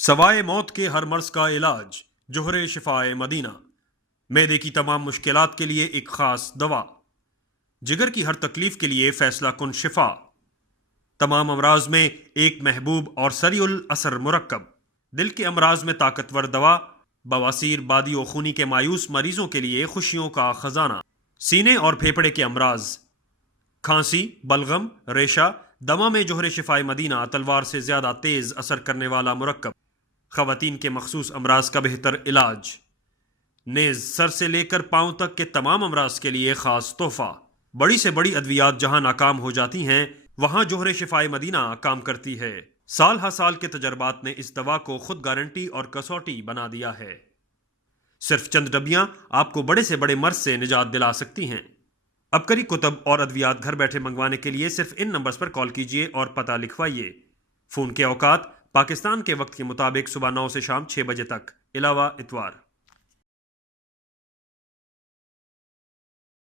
سوائے موت کے ہر مرض کا علاج جوہر شفائے مدینہ. معدے کی تمام مشکلات کے لیے ایک خاص دوا. جگر کی ہر تکلیف کے لیے فیصلہ کن شفا. تمام امراض میں ایک محبوب اور سریع الاثر مرکب. دل کے امراض میں طاقتور دوا. بواسیر، بادی و خونی کے مایوس مریضوں کے لیے خوشیوں کا خزانہ. سینے اور پھیپھڑے کے امراض، کھانسی، بلغم، ریشہ، دمہ میں جوہر شفائے مدینہ تلوار سے زیادہ تیز اثر کرنے والا مرکب. خواتین کے مخصوص امراض کا بہتر علاج. نیز سر سے لے کر پاؤں تک کے تمام امراض کے لیے خاص تحفہ. بڑی سے بڑی ادویات جہاں ناکام ہو جاتی ہیں وہاں جوہر شفائے مدینہ کام کرتی ہے. سال ہر سال کے تجربات نے اس دوا کو خود گارنٹی اور کسوٹی بنا دیا ہے. صرف چند ڈبیاں آپ کو بڑے سے بڑے مرض سے نجات دلا سکتی ہیں. ابکری کتب اور ادویات گھر بیٹھے منگوانے کے لیے صرف ان نمبرز پر کال کیجیے اور پتہ لکھوائیے. فون کے اوقات: پاکستان کے وقت کے مطابق صبح 9 سے شام 6 بجے تک، علاوہ اتوار.